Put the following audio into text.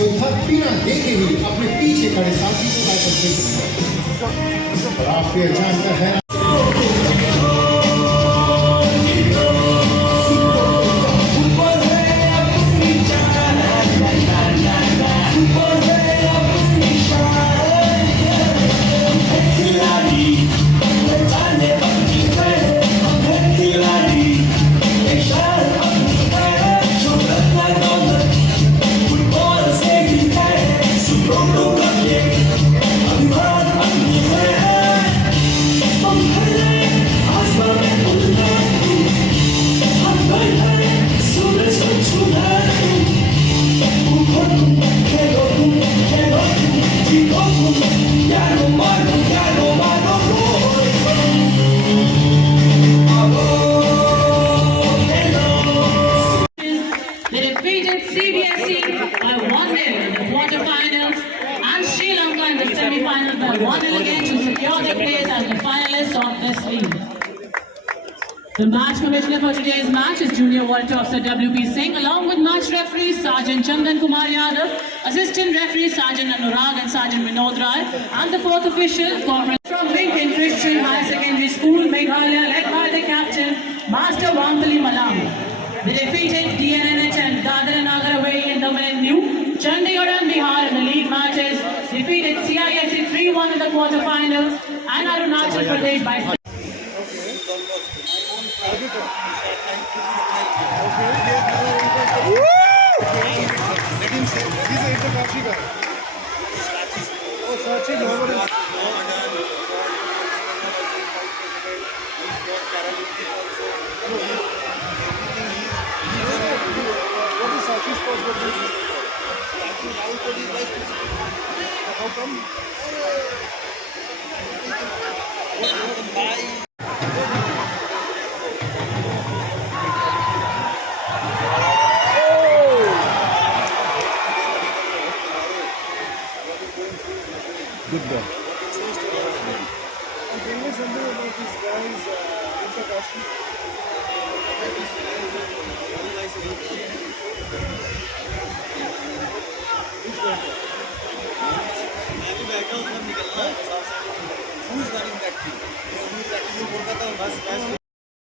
योद्धा बिना देखे ही अपने पीछे खड़े साथी को टाइटल दे सकता है। और आपको यह जानकर है CBSE by 1-0 in the quarterfinals and Sri Lanka in the semi-finals by 1-0 again to secure their place as the finalists of this league. The match commissioner for today's match is Junior Warrant Officer W.P. Singh, along with match referees Sergeant Chandan Kumar Yadav, assistant referees Sergeant Anurag and Sergeant Vinod Rai, and the fourth official from Lincoln Christian High Secondary School, Meghalaya, led by the captain Master Wampali Malam. They defeated DNNH and Dadra Nagar away in the venue. Chandigarh and Bihar in the league matches defeated CISE 3-1 in the quarterfinals and Arunachal Pradesh by How come?